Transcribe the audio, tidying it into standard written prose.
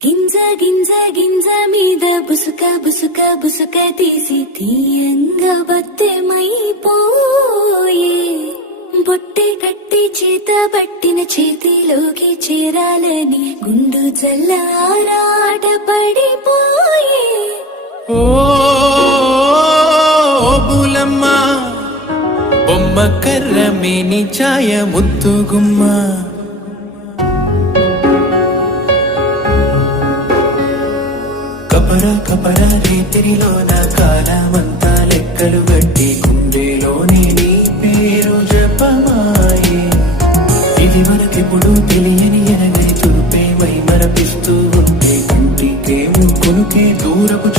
గింజ గింజ గింజ మీద బుసుక బుసుక బుసుక తీసి తీయంగా బత్తెమైపోయే బొట్టె కట్టి చేత పట్టిన చేతిలోకి చేరాలని గుండు జల్లారాట పడిపోయే ఓ బులమ్మ బొమ్మ కర్ర మేని ఛాయ ముద్దుగుమ్మ కపర కపర రేతిరిలోన కాలమంతా లెక్కలు గట్టి గుండెలోని నీ పేరు జపమాయే ఇది మనకెప్పుడు తెలియని ఎనగని తుడిపే మై మరపిస్తూ ఉంటే కుంటికేమో కొనుకే దూరపు